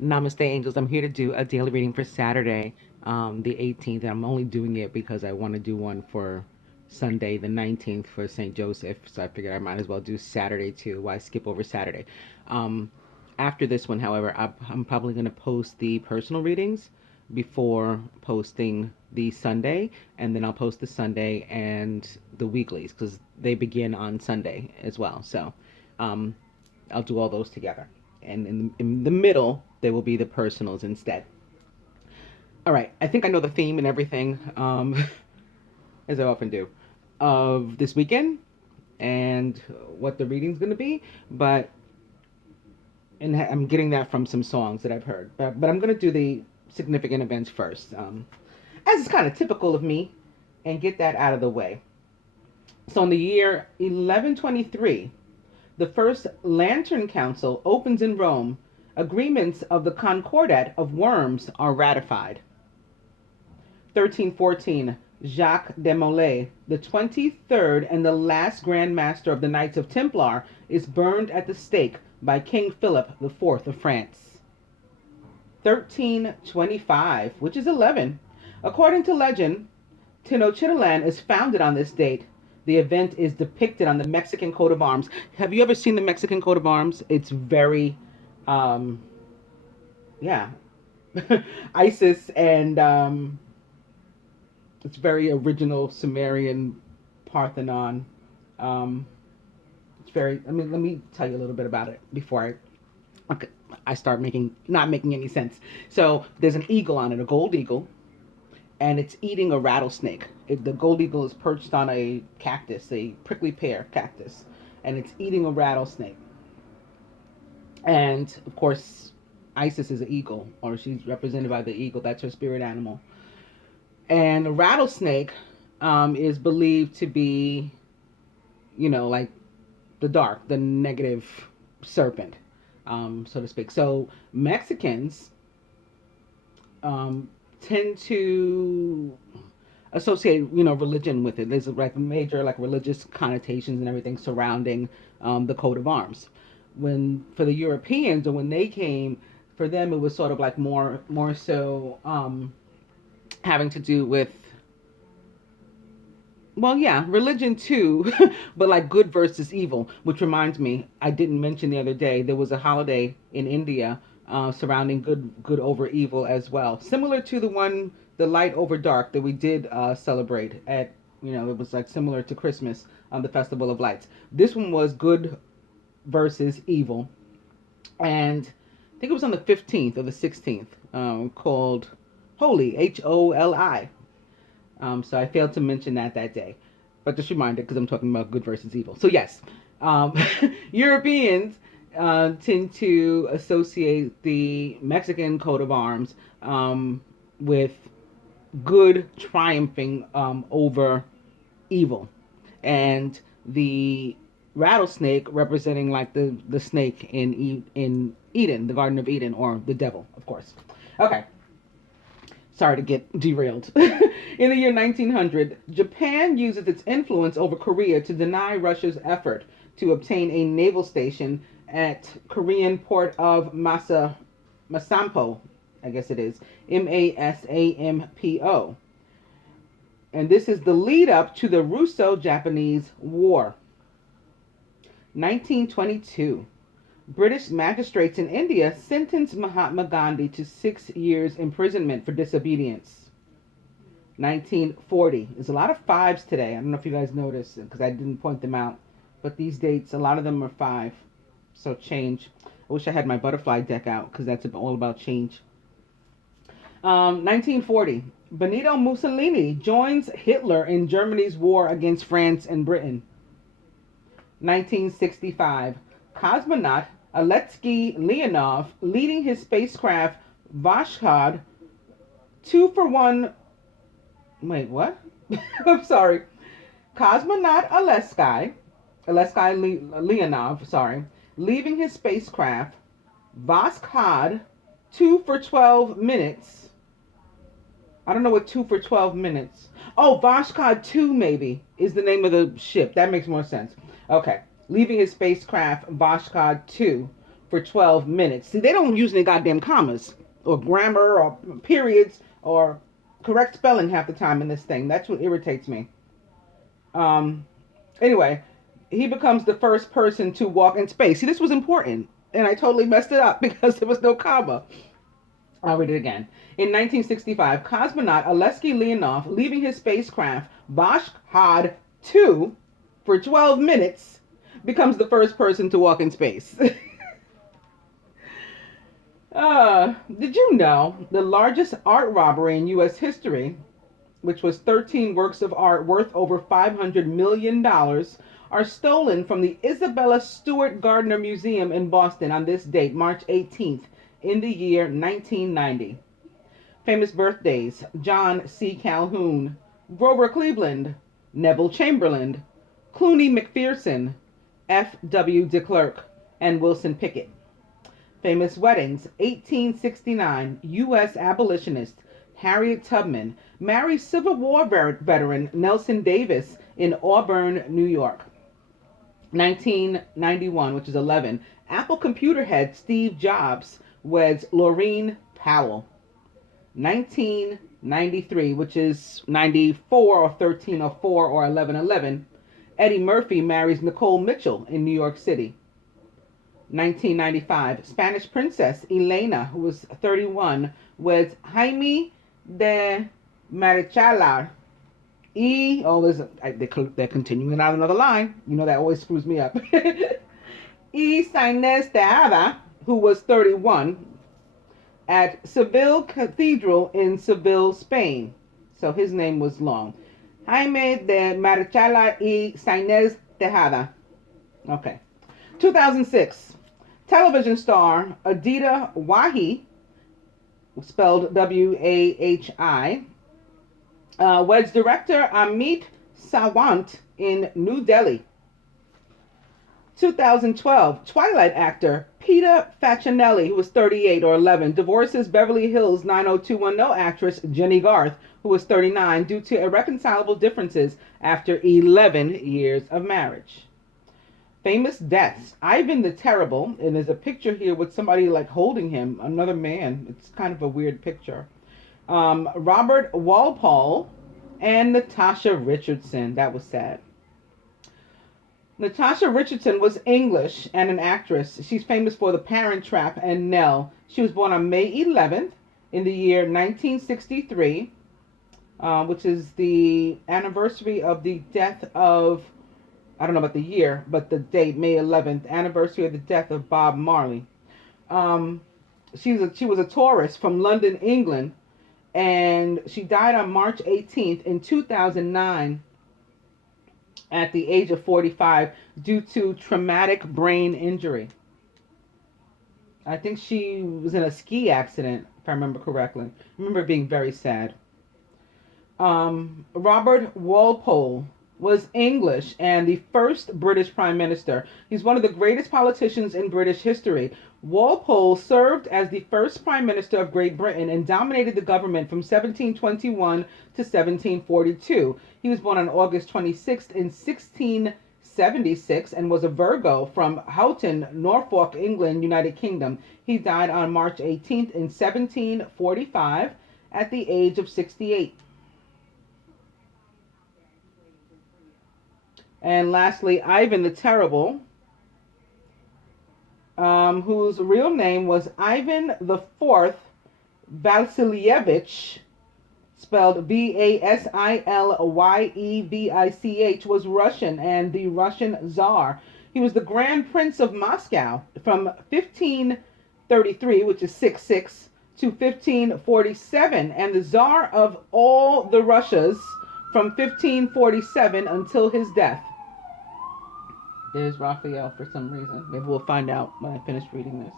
Namaste, angels. I'm here to do a daily reading for Saturday, the 18th. And I'm only doing it because I want to do one for Sunday, the 19th, for St. Joseph. So I figured I might as well do Saturday too. Why skip over Saturday? Um, After this one, however, I'm probably going to post the personal readings before posting the Sunday, and then I'll post the Sunday and the weeklies because they begin on Sunday as well. So um, I'll do all those together. And in the middle, there will be the personals instead. All right, I think I know the theme and everything, as I often do, of this weekend and what the reading's going to be. But and I'm getting that from some songs that I've heard. But I'm going to do the significant events first, as is kind of typical of me, and get that out of the way. So in the year 1123, the First Lantern Council opens in Rome. Agreements of the Concordat of Worms are ratified. 1314, Jacques de Molay, the 23rd and the last Grand Master of the Knights of Templar, is burned at the stake by King Philip IV of France. 1325, which is 11. According to legend, Tenochtitlan is founded on this date. The event is depicted on the Mexican coat of arms. Have you ever seen the Mexican coat of arms? It's very, um, yeah, ISIS, and it's very original Sumerian Parthenon. Um, it's very. I mean, let me tell you a little bit about it before okay, I start making not making any sense. So there's an eagle on it, a gold eagle, and it's eating a rattlesnake. The gold eagle is perched on a cactus, a prickly pear cactus, and it's eating a rattlesnake. And of course, Isis is an eagle, or she's represented by the eagle. That's her spirit animal. And a rattlesnake is believed to be, like the dark, the negative serpent, so to speak. So Mexicans tend to associate religion with it. There's like major like religious connotations and everything surrounding the coat of arms. When for the Europeans, or when they came, for them it was sort of like more so having to do with, well, yeah, religion too, but like good versus evil. Which reminds me, I didn't mention the other day there was a holiday in India surrounding good over evil as well, similar to the light over dark that we did celebrate at. It was like similar to Christmas, the Festival of Lights. This one was good versus evil, and I think it was on the 15th or the 16th, called Holy, Holi. So I failed to mention that day, but just remind it because I'm talking about good versus evil. So yes, um, Europeans tend to associate the Mexican coat of arms with good triumphing over evil, and the rattlesnake representing like the snake in Eden, the Garden of Eden, or the devil, of course. Okay, sorry to get derailed. In the year 1900, Japan uses its influence over Korea to deny Russia's effort to obtain a naval station at Korean port of Masampo, I guess it is, Masampo. And this is the lead up to the Russo-Japanese War. 1922. British magistrates in India sentenced Mahatma Gandhi to 6 years imprisonment for disobedience. 1940. There's a lot of fives today. I don't know if you guys noticed because I didn't point them out. But these dates, a lot of them are five. So change. I wish I had my butterfly deck out because that's all about change. 1940. Benito Mussolini joins Hitler in Germany's war against France and Britain. 1965. Cosmonaut Alexei Leonov leading his spacecraft Vashkod 2 for 1. Wait, what? I'm sorry. Cosmonaut Alexei Leonov, leaving his spacecraft Vashkod 2 for 12 minutes. I don't know what 2 for 12 minutes. Oh, Vashkod 2 maybe is the name of the ship. That makes more sense. Okay. Leaving his spacecraft Vashkod 2 for 12 minutes. See, they don't use any goddamn commas or grammar or periods or correct spelling half the time in this thing. That's what irritates me. Anyway, he becomes the first person to walk in space. See, this was important, and I totally messed it up because there was no comma. I'll read it again. In 1965, cosmonaut Alexei Leonov, leaving his spacecraft Vazhd 2 for 12 minutes, becomes the first person to walk in space. Did you know the largest art robbery in U.S. history, which was 13 works of art worth over $500 million, are stolen from the Isabella Stewart Gardner Museum in Boston on this date, March 18th, in the year 1990. Famous birthdays: John C. Calhoun, Grover Cleveland, Neville Chamberlain, Clooney McPherson, F.W. de Klerk, and Wilson Pickett. Famous weddings: 1869, U.S. abolitionist Harriet Tubman marries Civil War veteran Nelson Davis in Auburn, New York. 1991, which is 11, Apple computer head Steve Jobs weds Laureen Powell. 1993, which is 94 or 1304 or 1111, Eddie Murphy marries Nicole Mitchell in New York City. 1995, Spanish princess Elena, who was 31, weds Jaime de Marichalar. They're continuing out another line. You know that always screws me up. Inés Tejada, who was 31, at Seville Cathedral in Seville, Spain. So his name was long. Jaime de Marichalar y Inés Tejada. Okay. 2006, television star Aditya Wahi, spelled W-A-H-I, weds director Amit Sawant in New Delhi. 2012, Twilight actor Peter Facinelli, who was 38 or 11, divorces Beverly Hills 90210 actress Jenny Garth, who was 39, due to irreconcilable differences after 11 years of marriage. Famous deaths: Ivan the Terrible, and there's a picture here with somebody like holding him, another man. It's kind of a weird picture. Robert Walpole and Natasha Richardson. That was sad. Natasha Richardson was English and an actress. She's famous for The Parent Trap and Nell. She was born on May 11th in the year 1963, which is the anniversary of the death of, I don't know about the year, but the date, May 11th, anniversary of the death of Bob Marley. She was a tourist from London, England, and she died on March 18th in 2009 at the age of 45 due to traumatic brain injury. I think she was in a ski accident, if I remember correctly. I remember being very sad. Robert Walpole was English and the first British Prime Minister. He's one of the greatest politicians in British history. Walpole served as the first Prime Minister of Great Britain and dominated the government from 1721 to 1742. He was born on August 26th in 1676 and was a Virgo from Houghton, Norfolk, England, United Kingdom. He died on March 18th in 1745 at the age of 68. And lastly, Ivan the Terrible, whose real name was Ivan IV Vasilyevich, spelled Vasilyevich, was Russian and the Russian Tsar. He was the Grand Prince of Moscow from 1533, which is 66, to 1547, and the Tsar of all the Russias from 1547 until his death. There's Raphael for some reason. Maybe we'll find out when I finish reading this.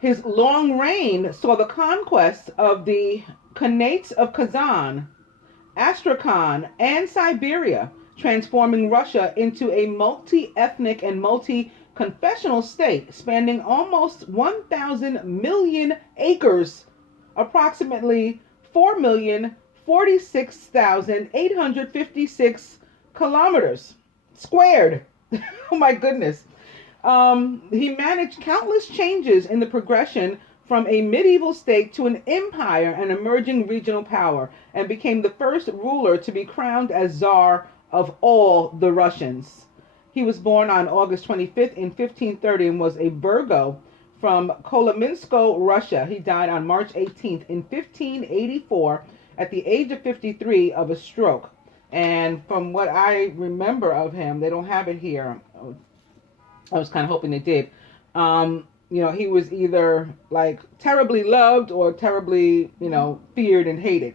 His long reign saw the conquest of the Khanates of Kazan, Astrakhan, and Siberia, transforming Russia into a multi-ethnic and multi-confessional state spanning almost 1,000 million acres, approximately 4,046,856 kilometers squared. Oh my goodness. He managed countless changes in the progression from a medieval state to an empire and emerging regional power, and became the first ruler to be crowned as Tsar of all the Russians. He was born on August 25th in 1530 and was a Virgo from Kolomensko, Russia. He died on March 18th in 1584 at the age of 53 of a stroke. And from what I remember of him, they don't have it here. I was kind of hoping they did. He was either like terribly loved or terribly, feared and hated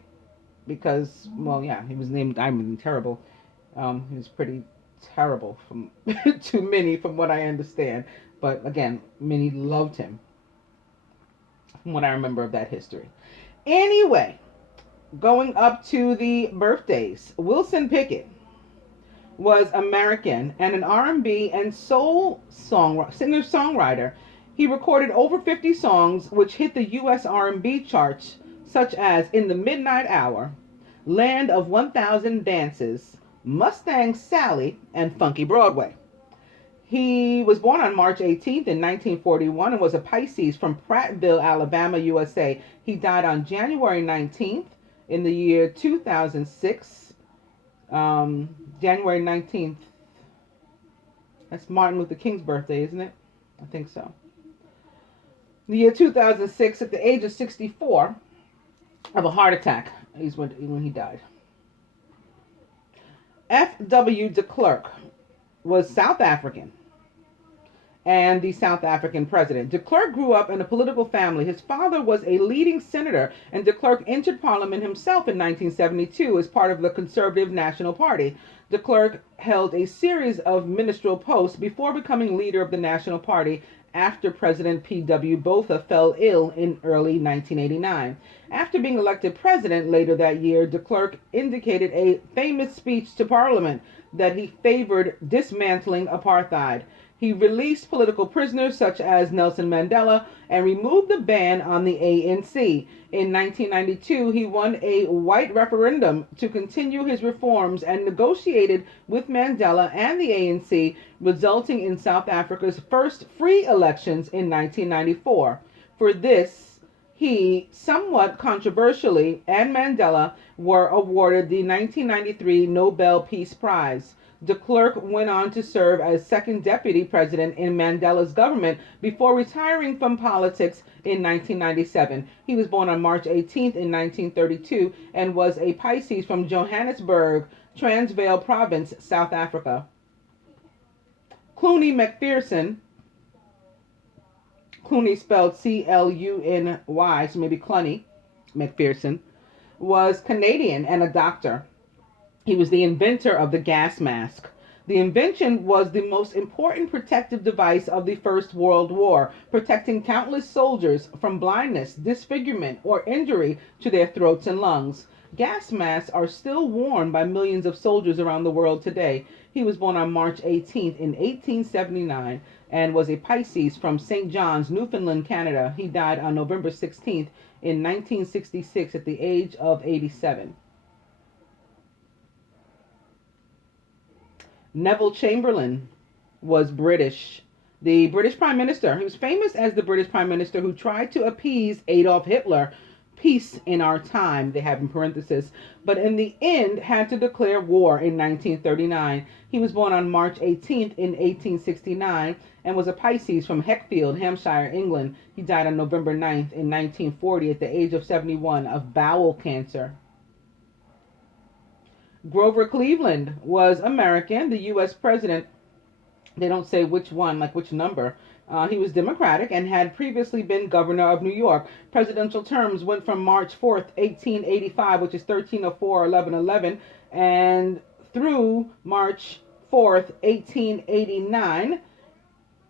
because, well, yeah, he was named Diamond Terrible. He was pretty terrible from to many, from what I understand. But again, many loved him, from what I remember of that history. Anyway, going up to the birthdays, Wilson Pickett was American and an R&B and soul singer-songwriter. He recorded over 50 songs which hit the U.S. R&B charts, such as In the Midnight Hour, Land of 1,000 Dances, Mustang Sally, and Funky Broadway. He was born on March 18th in 1941 and was a Pisces from Prattville, Alabama, USA. He died on January 19th in the year 2006. January 19th. That's Martin Luther King's birthday, isn't it? I think so. The year 2006, at the age of 64, of a heart attack, is when he died. F.W. de Klerk was South African and the South African president. De Klerk grew up in a political family. His father was a leading senator, and de Klerk entered parliament himself in 1972 as part of the Conservative National Party. De Klerk held a series of ministerial posts before becoming leader of the National Party after President P.W. Botha fell ill in early 1989. After being elected president later that year, de Klerk indicated a famous speech to Parliament that he favored dismantling apartheid. He released political prisoners such as Nelson Mandela and removed the ban on the ANC. In 1992, he won a white referendum to continue his reforms and negotiated with Mandela and the ANC, resulting in South Africa's first free elections in 1994. For this, he, somewhat controversially, and Mandela were awarded the 1993 Nobel Peace Prize. De Klerk went on to serve as second deputy president in Mandela's government before retiring from politics in 1997. He was born on March 18th in 1932 and was a Pisces from Johannesburg, Transvaal Province, South Africa. Cluny McPherson, Cluny spelled C-L-U-N-Y, so maybe Cluny McPherson, was Canadian and a doctor. He was the inventor of the gas mask. The invention was the most important protective device of the First World War, protecting countless soldiers from blindness, disfigurement, or injury to their throats and lungs. Gas masks are still worn by millions of soldiers around the world today. He was born on March 18th in 1879 and was a Pisces from St. John's, Newfoundland, Canada. He died on November 16th in 1966 at the age of 87. Neville Chamberlain was British. The British Prime Minister. He was famous as the British Prime Minister who tried to appease Adolf Hitler. Peace in our time, they have in parentheses, but in the end had to declare war in 1939. He was born on March 18th in 1869 and was a Pisces from Heckfield, Hampshire, England. He died on November 9th in 1940 at the age of 71 of bowel cancer. Grover Cleveland was American, the U.S. president. They don't say which one, like which number. He was Democratic and had previously been governor of New York. Presidential terms went from March 4th, 1885, which is 1304, 1111, and through March 4th, 1889.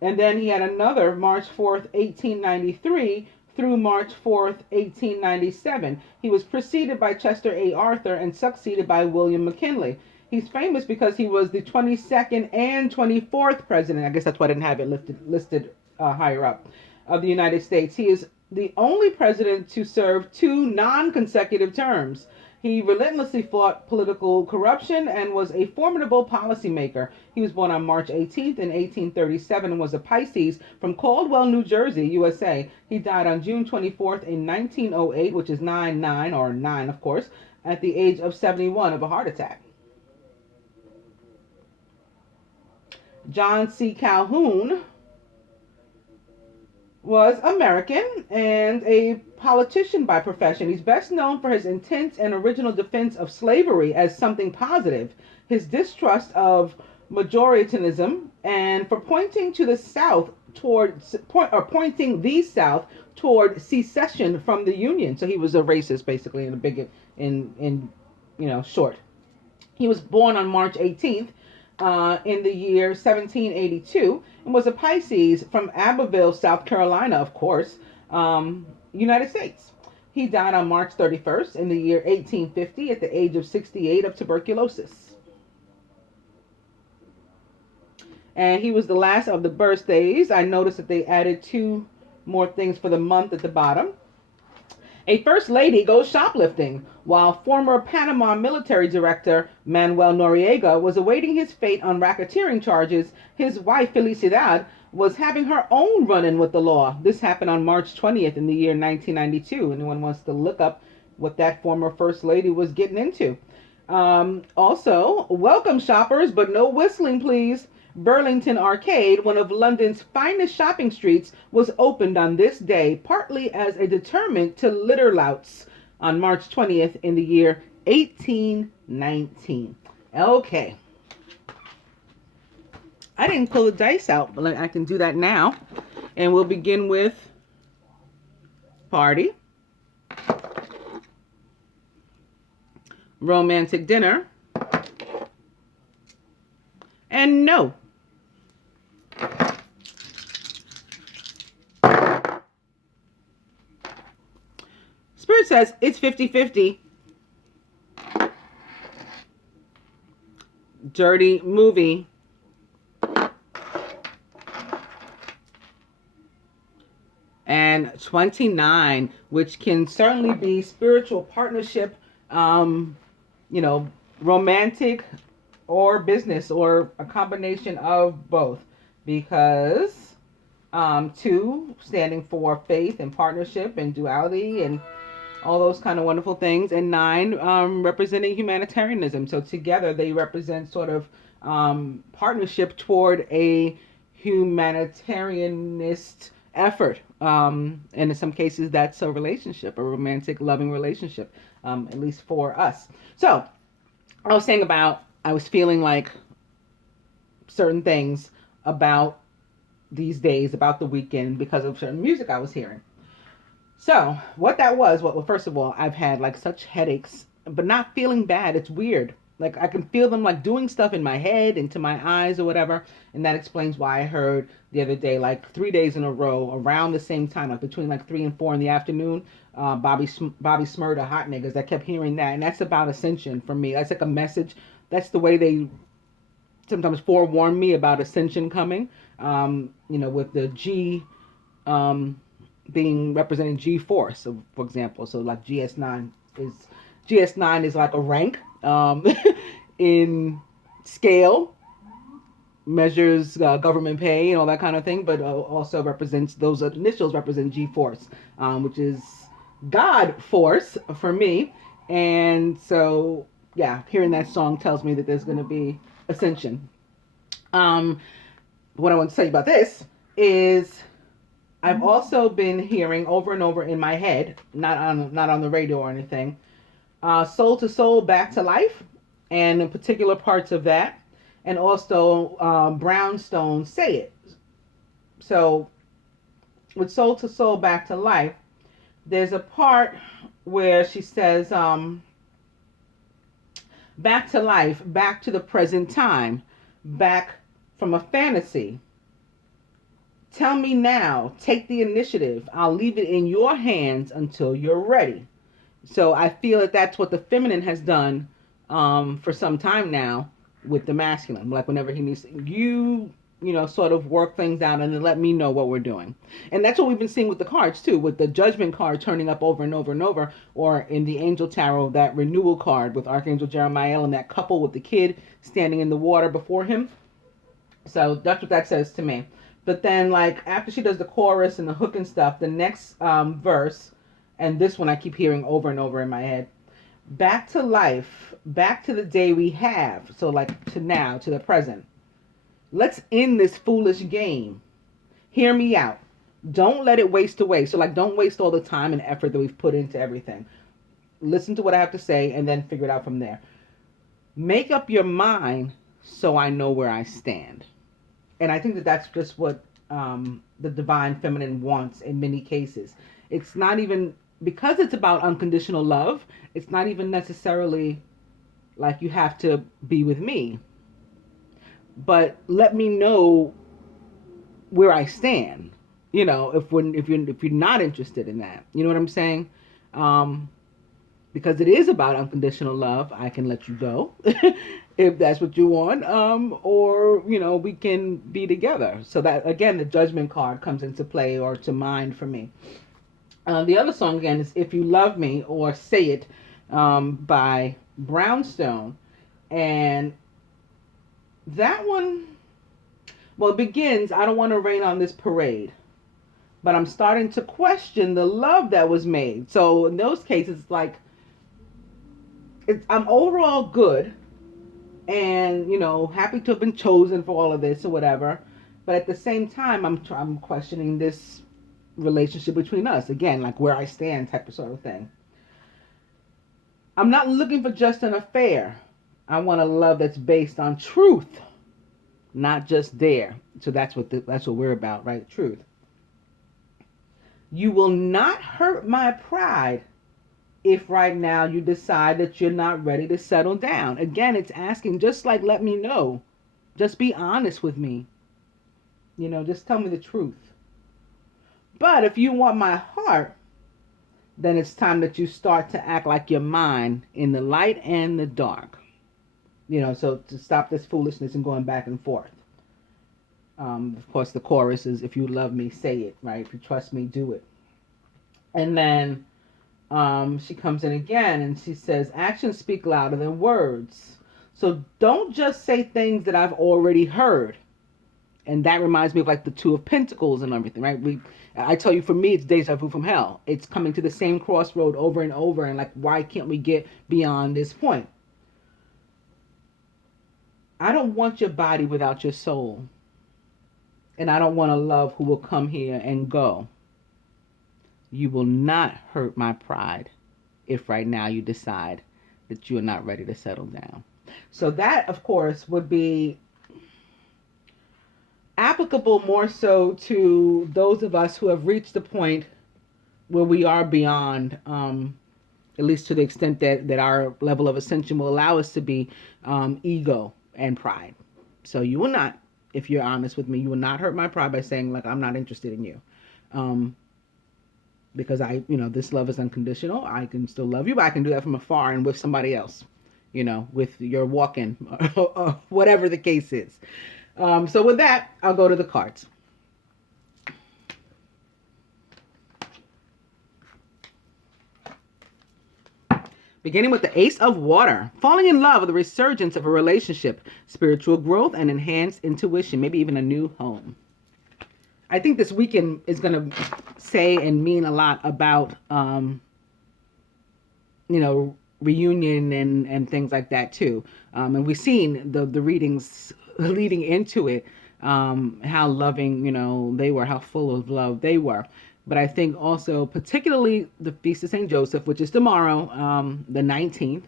And then he had another March 4th, 1893, through March 4th, 1897. He was preceded by Chester A. Arthur and succeeded by William McKinley. He's famous because he was the 22nd and 24th president. I guess that's why I didn't have it listed higher up of the United States. He is the only president to serve 2 non-consecutive terms. He relentlessly fought political corruption and was a formidable policymaker. He was born on March 18th in 1837 and was a Pisces from Caldwell, New Jersey, USA. He died on June 24th in 1908, which is 9-9, or 9, of course, at the age of 71 of a heart attack. John C. Calhoun was American and a politician by profession. He's best known for his intense and original defense of slavery as something positive, his distrust of majoritarianism, and for pointing to the South pointing the South toward secession from the Union. So he was a racist, basically, in a big, in short. He was born on March 18th. In the year 1782, and was a Pisces from Abbeville, South Carolina, of course, United States. He died on March 31st in the year 1850 at the age of 68 of tuberculosis. And he was the last of the birthdays. I noticed that they added 2 more things for the month at the bottom. A first lady goes shoplifting. While former Panama military director Manuel Noriega was awaiting his fate on racketeering charges, his wife Felicidad was having her own run-in with the law. This happened on March 20th in the year 1992. Anyone wants to look up what that former first lady was getting into. Also, welcome shoppers, but no whistling, please. Burlington Arcade, one of London's finest shopping streets, was opened on this day, partly as a deterrent to litter louts on March 20th in the year 1819. Okay. I didn't pull the dice out, but I can do that now. And we'll begin with party, romantic dinner, and no. Spirit says it's 50-50. Dirty movie. And 29, which can certainly be spiritual partnership, romantic or business, or a combination of both. Because 2 standing for faith and partnership and duality and all those kind of wonderful things, and 9 representing humanitarianism. So together they represent sort of partnership toward a humanitarianist effort. And in some cases that's a relationship, a romantic, loving relationship, at least for us. So I was saying about, I was feeling like certain things about these days, about the weekend, because of certain music I was hearing. So what that was, well, first of all, I've had like such headaches, but not feeling bad. It's weird. Like I can feel them like doing stuff in my head, into my eyes or whatever. And that explains why I heard the other day, like 3 days in a row around the same time, like between like 3 and 4 in the afternoon, Bobby Smurda, Hot Niggas. I kept hearing that. And that's about ascension for me. That's like a message. That's the way they sometimes forewarn me about ascension coming, with the G, being representing G-force, so, for example. So like GS9 is like a rank in scale, measures government pay and all that kind of thing, but also represents, those initials represent G-force, which is God force for me. And so, yeah, hearing that song tells me that there's going to be ascension. What I want to tell you about this is I've also been hearing over and over in my head, not on the radio or anything, Soul to Soul, Back to Life, and in particular parts of that, and also Brownstone, Say It. So with Soul to Soul, Back to Life, there's a part where she says, back to life, back to the present time, back from a fantasy. Tell me now, take the initiative. I'll leave it in your hands until you're ready. So I feel that that's what the feminine has done for some time now with the masculine. Like whenever he needs, you sort of work things out and then let me know what we're doing. And that's what we've been seeing with the cards too, with the judgment card turning up over and over and over, or in the angel tarot, that renewal card with Archangel Jeremiah and that couple with the kid standing in the water before him. So that's what that says to me. But then, like, after she does the chorus and the hook and stuff, the next verse, and this one I keep hearing over and over in my head: back to life, back to the day we have. So, like, to now, to the present. Let's end this foolish game. Hear me out. Don't let it waste away. So, like, don't waste all the time and effort that we've put into everything. Listen to what I have to say and then figure it out from there. Make up your mind so I know where I stand. And I think that that's just what the divine feminine wants in many cases. It's not even, because it's about unconditional love, it's not even necessarily like you have to be with me. But let me know where I stand. If you're not interested in that, you know what I'm saying? Because it is about unconditional love. I can let you go if that's what you want, or we can be together. So that, again, the judgment card comes into play or to mind for me. The other song again is "If You Love Me" or "Say It" by Brownstone, and that one, well, it begins, "I don't want to rain on this parade, but I'm starting to question the love that was made." So in those cases, like, I'm overall good and, happy to have been chosen for all of this or whatever. But at the same time, I'm questioning this relationship between us. Again, like, where I stand type of sort of thing. I'm not looking for just an affair. I want a love that's based on truth, not just dare. So that's what we're about, right? Truth. You will not hurt my pride if right now you decide that you're not ready to settle down. Again, it's asking, just like, let me know. Just be honest with me. Just tell me the truth. But if you want my heart, then it's time that you start to act like you're mine in the light and the dark. So to stop this foolishness and going back and forth. Of course, the chorus is, "If you love me, say it," right? If you trust me, do it. And then she comes in again and she says, "Actions speak louder than words. So don't just say things that I've already heard." And that reminds me of, like, the Two of Pentacles and everything, right? I tell you, for me, it's deja vu from hell. It's coming to the same crossroad over and over, and, like, why can't we get beyond this point? I don't want your body without your soul. And I don't want a love who will come here and go. You will not hurt my pride if right now you decide that you're not ready to settle down. So that, of course, would be applicable more so to those of us who have reached the point where we are beyond, at least to the extent that our level of ascension will allow us to be, ego and pride. So you will not, if you're honest with me, you will not hurt my pride by saying, like, I'm not interested in you. Because this love is unconditional. I can still love you, but I can do that from afar and with somebody else, with your walk-in or whatever the case is. So with that, I'll go to the cards. Beginning with the Ace of Water. Falling in love with the resurgence of a relationship, spiritual growth, and enhanced intuition, maybe even a new home. I think this weekend is going to say and mean a lot about, reunion and things like that too. And we've seen the readings leading into it, how loving, they were, how full of love they were. But I think also particularly the Feast of St. Joseph, which is tomorrow, the 19th,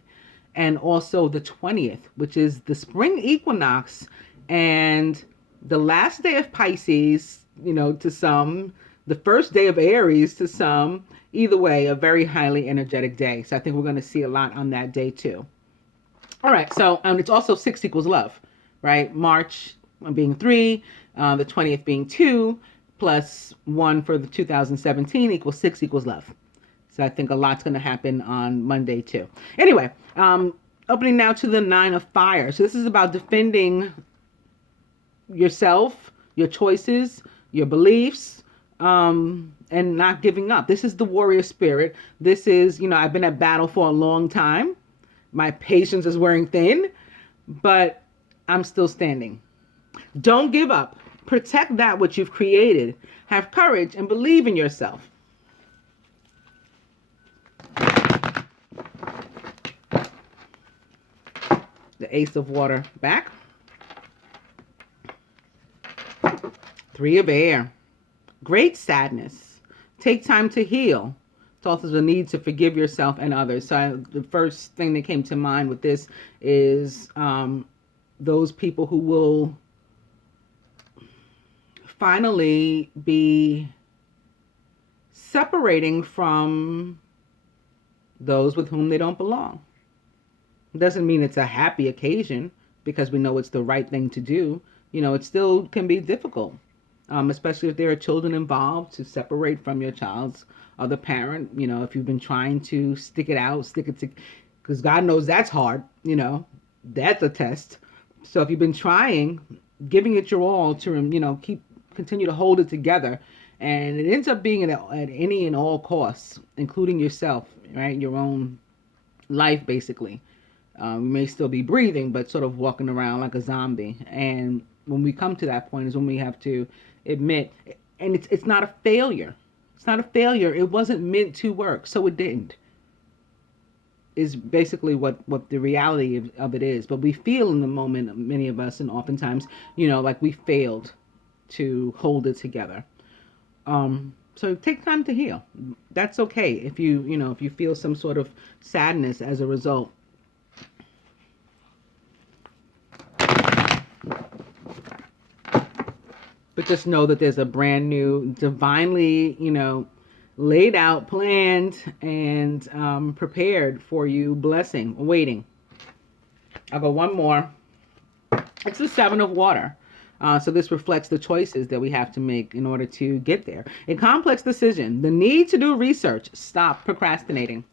and also the 20th, which is the spring equinox and the last day of Pisces, to some, the first day of Aries to some. Either way, a very highly energetic day. So I think we're going to see a lot on that day too. All right. So it's also 6 equals love, right? March being 3, the 20th being 2, plus 1 for the 2017 equals 6 equals love. So I think a lot's going to happen on Monday too. Anyway, opening now to the 9 of Fire. So this is about defending yourself, your choices, your beliefs, and not giving up. This is the warrior spirit. This is, I've been at battle for a long time. My patience is wearing thin, but I'm still standing. Don't give up. Protect that which you've created. Have courage and believe in yourself. The Ace of Water back. Three of Air. Great sadness. Take time to heal. It's also the need to forgive yourself and others. So the first thing that came to mind with this is those people who will finally be separating from those with whom they don't belong. It doesn't mean it's a happy occasion because we know it's the right thing to do. It still can be difficult, especially if there are children involved, to separate from your child's other parent. If you've been trying to stick it out, because God knows that's hard. That's a test. So if you've been trying, giving it your all to, continue to hold it together, and it ends up being at any and all costs, including yourself, right? Your own life, basically. You may still be breathing, but sort of walking around like a zombie. And when we come to that point is when we have to admit, and it's not a failure. It's not a failure. It wasn't meant to work, so it didn't. Is basically what the reality of it is. But we feel in the moment, many of us, and oftentimes, like we failed to hold it together. So take time to heal. That's okay if you feel some sort of sadness as a result. But just know that there's a brand new, divinely, laid out, planned, and prepared for you blessing waiting. I'll go one more. It's the Seven of Water. So this reflects the choices that we have to make in order to get there. A complex decision. The need to do research. Stop procrastinating.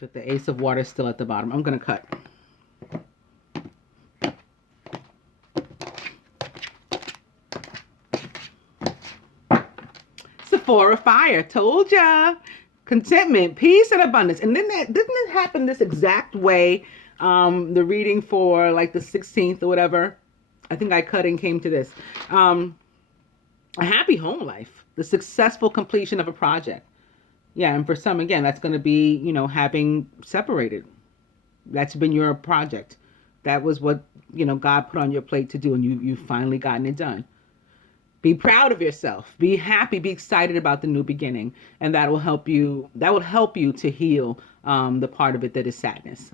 But the Ace of Water is still at the bottom. I'm going to cut. It's the Four of Fire. Told ya. Contentment, peace, and abundance. And then didn't it happen this exact way? The reading for like the 16th or whatever. I think I cut and came to this. A happy home life. The successful completion of a project. Yeah, and for some, again, that's going to be, having separated. That's been your project. That was what, God put on your plate to do, and you've finally gotten it done. Be proud of yourself. Be happy. Be excited about the new beginning, and that will help you. That will help you to heal the part of it that is sadness.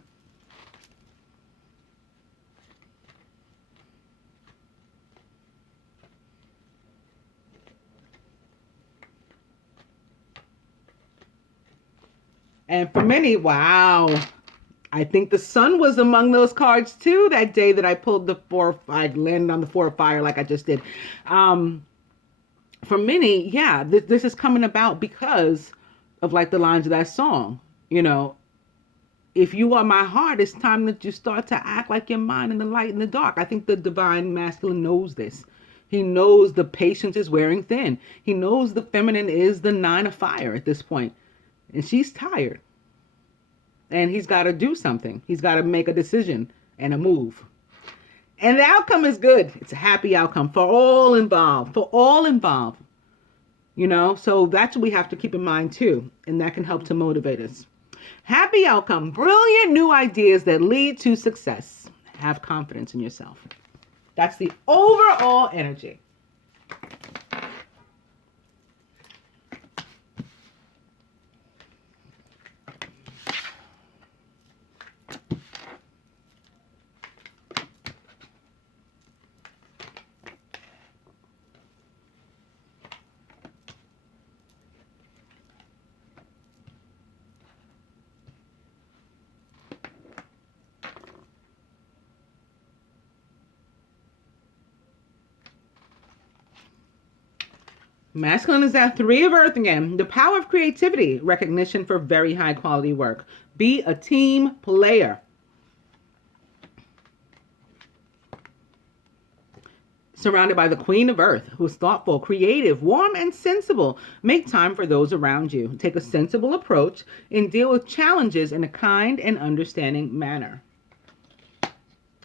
And for many, wow, I think the sun was among those cards too that day that I pulled I landed on the Four of Fire like I just did. For many, yeah, this is coming about because of like the lines of that song. If you are my heart, it's time that you start to act like your mind in the light and the dark. I think the divine masculine knows this. He knows the patience is wearing thin. He knows the feminine is the Nine of Fire at this point. And she's tired. And he's got to do something. He's got to make a decision and a move. And the outcome is good. It's a happy outcome for all involved. For all involved. So that's what we have to keep in mind too. And that can help to motivate us. Happy outcome. Brilliant new ideas that lead to success. Have confidence in yourself. That's the overall energy. Masculine is that Three of Earth again. The power of creativity, recognition for very high quality work. Be a team player. Surrounded by the Queen of Earth, who is thoughtful, creative, warm, and sensible. Make time for those around you. Take a sensible approach and deal with challenges in a kind and understanding manner.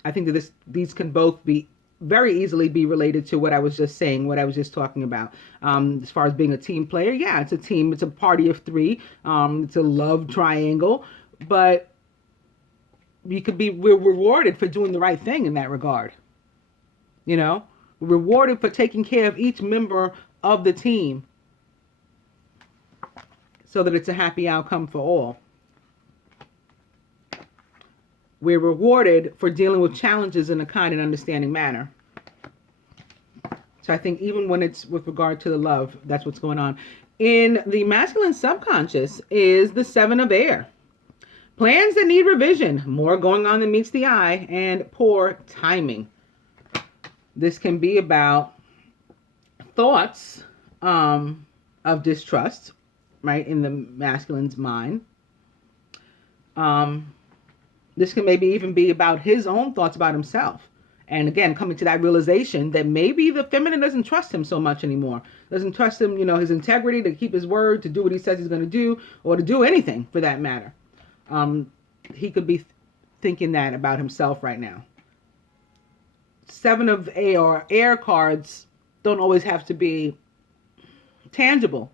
I think that these can both be very easily be related to what I was just saying, what I was just talking about. As far as being a team player, yeah, it's a team. It's a party of three. It's a love triangle. But we're rewarded for doing the right thing in that regard. You know? Rewarded for taking care of each member of the team so that it's a happy outcome for all. We're rewarded for dealing with challenges in a kind and understanding manner. So I think even when it's with regard to the love, that's what's going on. In the masculine subconscious is the 7 of air. Plans that need revision, more going on than meets the eye, and poor timing. This can be about thoughts of distrust, right, in the masculine's mind. This can maybe even be about his own thoughts about himself. And again, coming to that realization that maybe the feminine doesn't trust him so much anymore. Doesn't trust him, his integrity to keep his word, to do what he says he's going to do, or to do anything for that matter. He could be thinking that about himself right now. 7 of air cards don't always have to be tangible.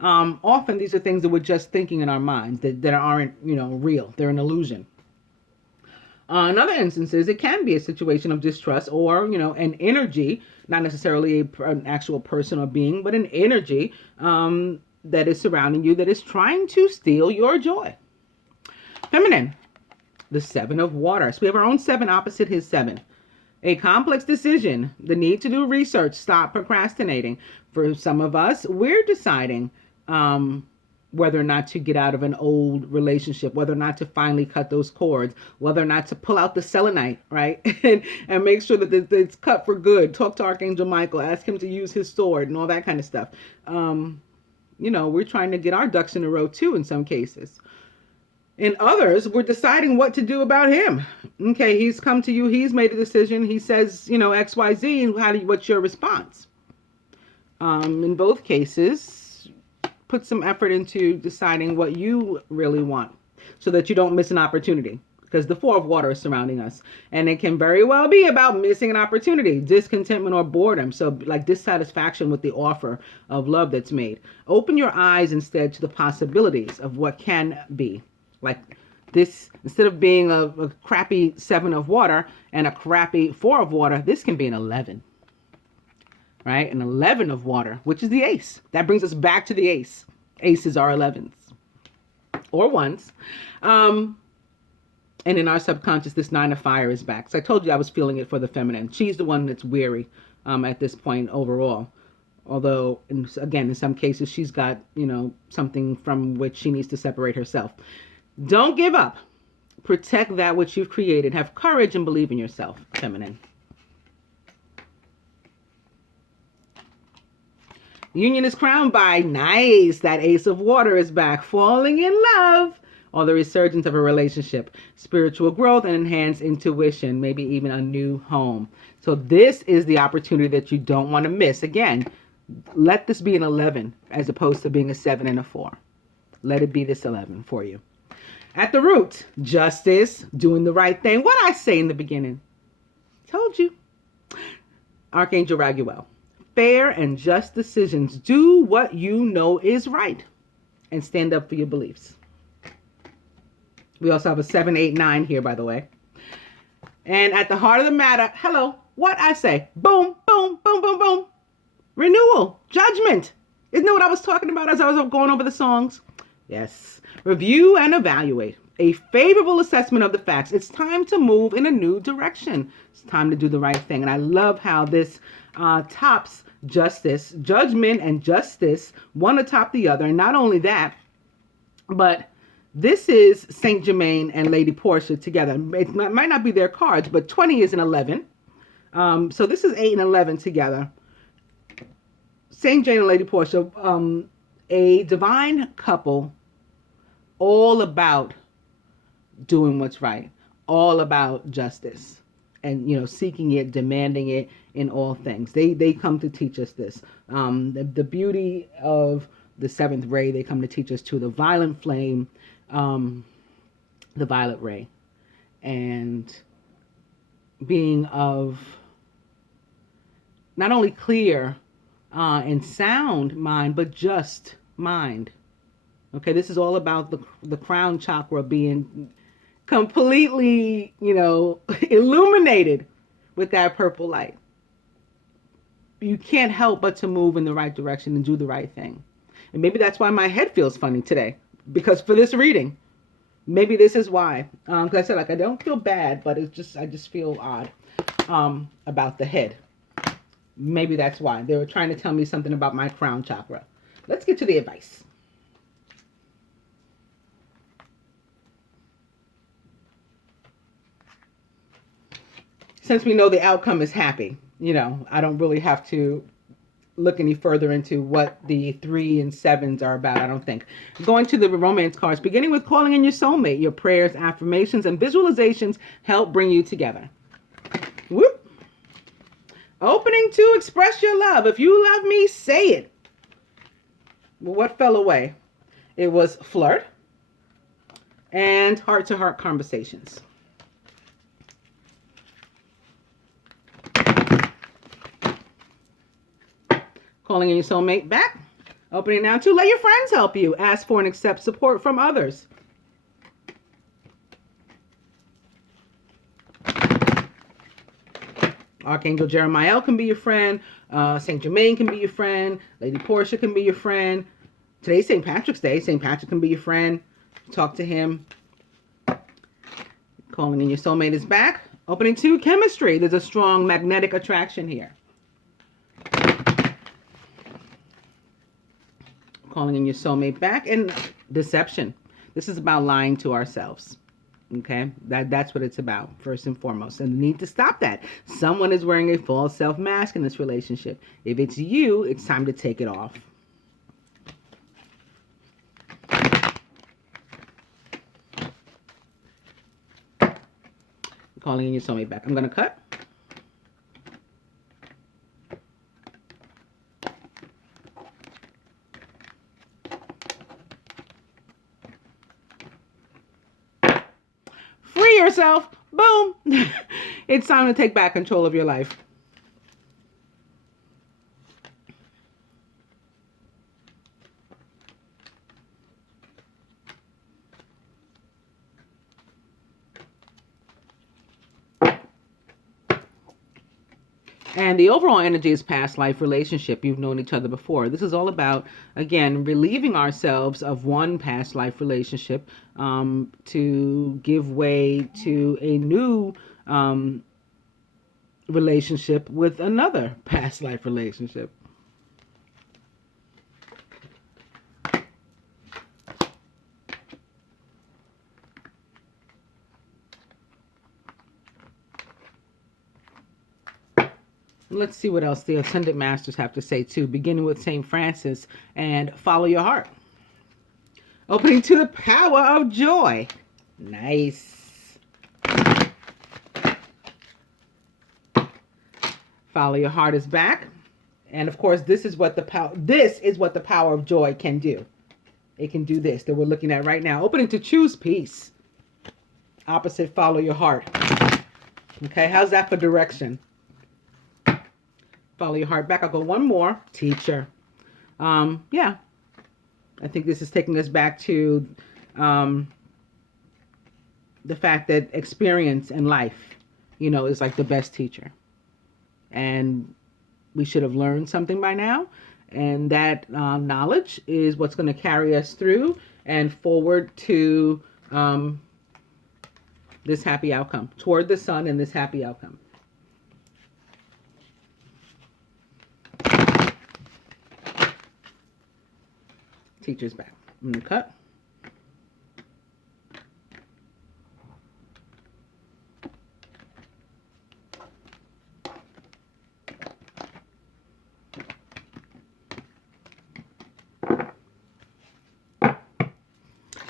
Often these are things that we're just thinking in our minds that aren't, real. They're an illusion. In other instances, it can be a situation of distrust or, an energy, not necessarily an actual person or being, but an energy that is surrounding you that is trying to steal your joy. Feminine, the 7 of water. So we have our own 7 opposite his 7. A complex decision, the need to do research, stop procrastinating. For some of us, we're deciding whether or not to get out of an old relationship, whether or not to finally cut those cords, whether or not to pull out the selenite, right? and make sure that it's cut for good. Talk to Archangel Michael, ask him to use his sword and all that kind of stuff. We're trying to get our ducks in a row too in some cases. In others, we're deciding what to do about him. Okay, he's come to you. He's made a decision. He says, X, Y, Z. What's your response? In both cases, put some effort into deciding what you really want so that you don't miss an opportunity. Because the 4 of water is surrounding us. And it can very well be about missing an opportunity, discontentment or boredom. So like dissatisfaction with the offer of love that's made. Open your eyes instead to the possibilities of what can be. Like this, instead of being a crappy 7 of water and a crappy 4 of water, this can be an 11, right? An 11 of water, which is the ace. That brings us back to the ace. Aces are 11s or 1s. And in our subconscious, this 9 of fire is back. So I told you I was feeling it for the feminine. She's the one that's weary at this point overall. Although, in some cases, she's got, something from which she needs to separate herself. Don't give up. Protect that which you've created. Have courage and believe in yourself, feminine. Union is crowned by nice. That ace of water is back. Falling in love. Or the resurgence of a relationship. Spiritual growth and enhanced intuition. Maybe even a new home. So this is the opportunity that you don't want to miss. Again, let this be an 11 as opposed to being a 7 and a 4. Let it be this 11 for you. At the root, justice, doing the right thing. What I say in the beginning. Told you. Archangel Raguel. Fair and just decisions. Do what you know is right. And stand up for your beliefs. We also have a 7, 8, 9 here, by the way. And at the heart of the matter, hello, what I say. Boom, boom, boom, boom, boom. Renewal, judgment. Isn't that what I was talking about as I was going over the songs? Yes. Review and evaluate. A favorable assessment of the facts. It's time to move in a new direction. It's time to do the right thing. And I love how this tops justice, judgment and justice, one atop the other. And not only that, but this is Saint Germain and Lady Portia together. It might not be their cards, but 20 is an 11. So this is 8 and 11 together. Saint Jane and Lady Portia, a divine couple, all about doing what's right, all about justice, and seeking it, demanding it in all things. They come to teach us this. The beauty of the seventh ray, they come to teach us too. The violent flame, the violet ray, and being of not only clear and sound mind, but just mind. Okay, this is all about the crown chakra being completely, illuminated with that purple light. You can't help but to move in the right direction and do the right thing. And maybe that's why my head feels funny today, because for this reading, maybe this is why. Because I said, I don't feel bad, but I just feel odd about the head. Maybe that's why. They were trying to tell me something about my crown chakra. Let's get to the advice. Since we know the outcome is happy, I don't really have to look any further into what the 3 and 7s are about, I don't think. Going to the romance cards, beginning with calling in your soulmate. Your prayers, affirmations, and visualizations help bring you together. Whoop. Opening to express your love. If you love me, say it. Well, what fell away? It was flirt and heart-to-heart conversations. Calling in your soulmate back. Opening now to let your friends help you. Ask for and accept support from others. Archangel Jeremiah can be your friend. Saint Germain can be your friend. Lady Portia can be your friend. Today's St. Patrick's Day. St. Patrick can be your friend. Talk to him. Calling in your soulmate is back. Opening to chemistry. There's a strong magnetic attraction here. Calling in your soulmate back. And deception. This is about lying to ourselves. Okay, that's what it's about, first and foremost. And we need to stop that. Someone is wearing a false self mask in this relationship. If it's you, it's time to take it off. Calling in your soulmate back. I'm going to cut. Free yourself. Boom. It's time to take back control of your life. And the overall energy is past life relationship. You've known each other before. This is all about, again, relieving ourselves of one past life relationship to give way to a new relationship with another past life relationship. Let's see what else the Ascended Masters have to say too, beginning with St. Francis and follow your heart. Opening to the power of joy. Nice. Follow your heart is back. And of course, this is what the power of joy can do. It can do this that we're looking at right now. Opening to choose peace. Opposite, follow your heart. Okay, how's that for direction? Follow your heart back. I'll go one more. Teacher. Yeah. I think this is taking us back to the fact that experience in life, is like the best teacher. And we should have learned something by now. And that knowledge is what's going to carry us through and forward to this happy outcome. Toward the sun and this happy outcome. Teacher's back. I'm going to cut.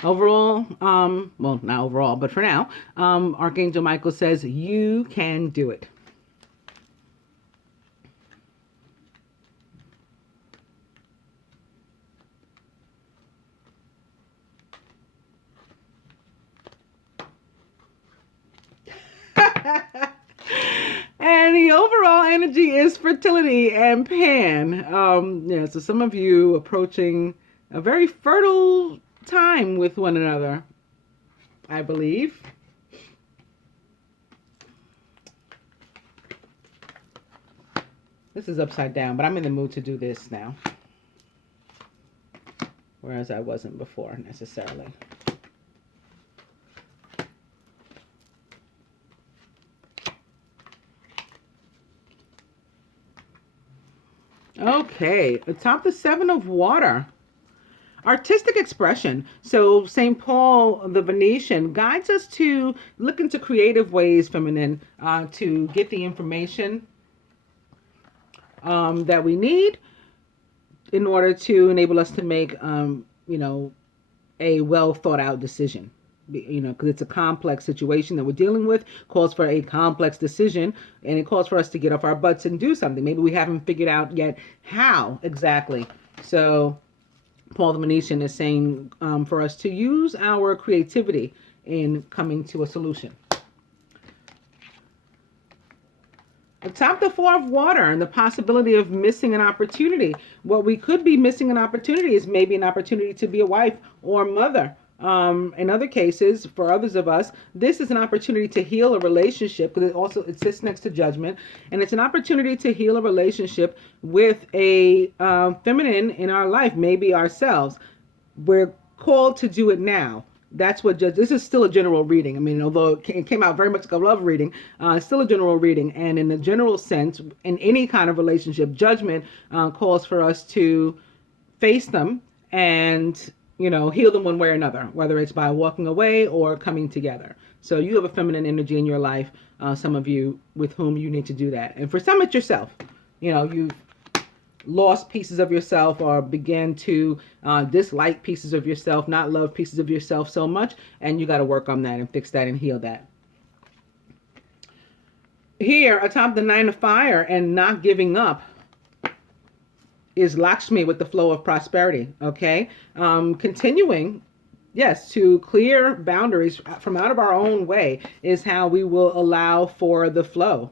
Overall, well, not overall, but for now, Archangel Michael says, you can do it. And the overall energy is fertility and pan. Yeah, so some of you approaching a very fertile time with one another, I believe. This is upside down, but I'm in the mood to do this now. Whereas I wasn't before necessarily. Okay, atop the Seven of Water. Artistic expression. So St. Paul the Venetian guides us to look into creative ways, feminine, to get the information that we need in order to enable us to make, a well thought out decision. Because it's a complex situation that we're dealing with, calls for a complex decision, and it calls for us to get off our butts and do something. Maybe we haven't figured out yet how exactly. So Paul the Venetian is saying for us to use our creativity in coming to a solution. Atop the Four of Water and the possibility of missing an opportunity. What we could be missing an opportunity is maybe an opportunity to be a wife or mother. In other cases, for others of us, this is an opportunity to heal a relationship, because it sits next to judgment, and it's an opportunity to heal a relationship with a feminine in our life, maybe ourselves. We're called to do it now. That's what this is still a general reading. I mean, although it came out very much like a love reading, it's still a general reading. And in a general sense, in any kind of relationship, judgment calls for us to face them and heal them one way or another, whether it's by walking away or coming together. So you have a feminine energy in your life, some of you with whom you need to do that. And for some, it's yourself. You've lost pieces of yourself or began to dislike pieces of yourself, not love pieces of yourself so much, and you got to work on that and fix that and heal that. Here, atop the Nine of Fire and not giving up, is Lakshmi with the flow of prosperity, okay? Continuing, yes, to clear boundaries from out of our own way is how we will allow for the flow.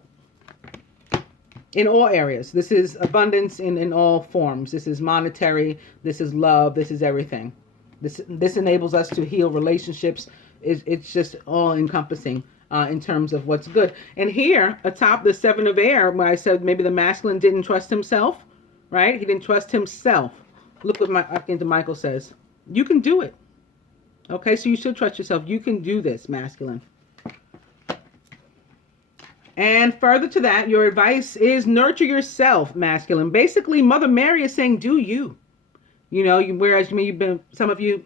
In all areas. This is abundance in all forms. This is monetary, this is love, this is everything. This enables us to heal relationships. It's just all encompassing in terms of what's good. And here, atop the Seven of Air, when I said maybe the masculine didn't trust himself, right? He didn't trust himself. Look what Archangel Michael says. You can do it. Okay, so you should trust yourself. You can do this, masculine. And further to that, your advice is nurture yourself, masculine. Basically, Mother Mary is saying, do you. Whereas some of you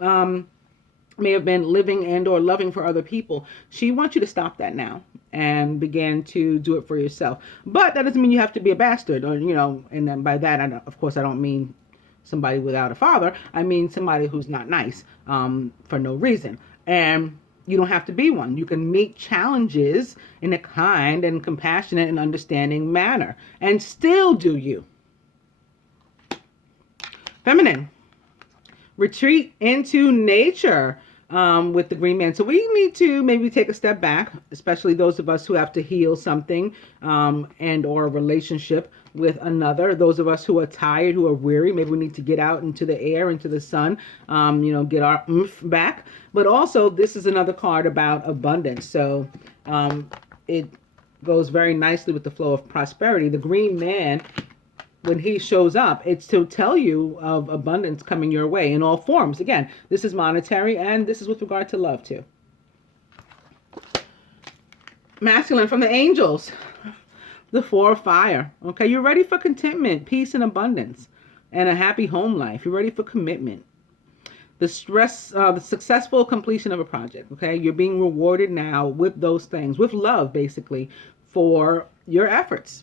may have been living and or loving for other people. She wants you to stop that now and begin to do it for yourself. But that doesn't mean you have to be a bastard, or and then by that, of course, I don't mean somebody without a father. I mean somebody who's not nice for no reason. And you don't have to be one. You can meet challenges in a kind and compassionate and understanding manner and still do you. Feminine. Retreat into nature with the Green Man. So we need to maybe take a step back, especially those of us who have to heal something and or a relationship with another. Those of us who are tired, who are weary, maybe we need to get out into the air, into the sun, get our oomph back. But also, this is another card about abundance. So it goes very nicely with the flow of prosperity. The Green Man, when he shows up, it's to tell you of abundance coming your way in all forms. Again, this is monetary, and this is with regard to love too. Masculine from the angels, the Four of Fire. Okay, you're ready for contentment, peace, and abundance, and a happy home life. You're ready for commitment. The successful completion of a project. Okay, you're being rewarded now with those things, with love, basically, for your efforts.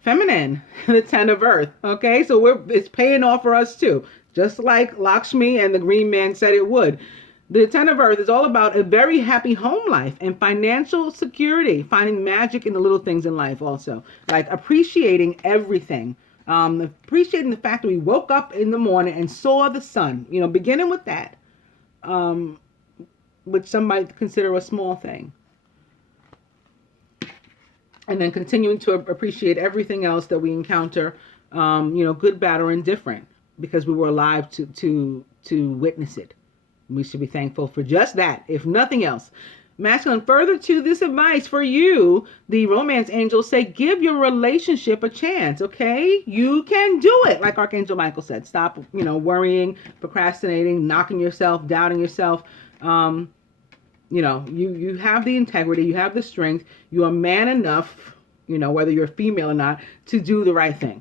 Feminine, the Ten of Earth. Okay, so it's paying off for us too. just like Lakshmi and the Green Man said it would. The Ten of Earth is all about a very happy home life and financial security, finding magic in the little things in life also, like appreciating everything. Appreciating the fact that we woke up in the morning and saw the sun, beginning with that, which some might consider a small thing. And then continuing to appreciate everything else that we encounter, good, bad, or indifferent, because we were alive to witness it. We should be thankful for just that, if nothing else. Masculine, further to this advice for you, the romance angels say, give your relationship a chance, okay? You can do it, like Archangel Michael said. Stop, worrying, procrastinating, knocking yourself, doubting yourself. You have the integrity, you have the strength, you are man enough, whether you're female or not, to do the right thing.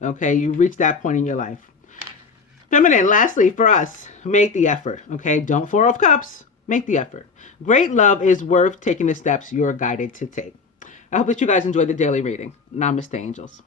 Okay, you reach that point in your life. Feminine, lastly, for us, make the effort, okay? Don't 4 of Cups, make the effort. Great love is worth taking the steps you're guided to take. I hope that you guys enjoyed the daily reading. Namaste, angels.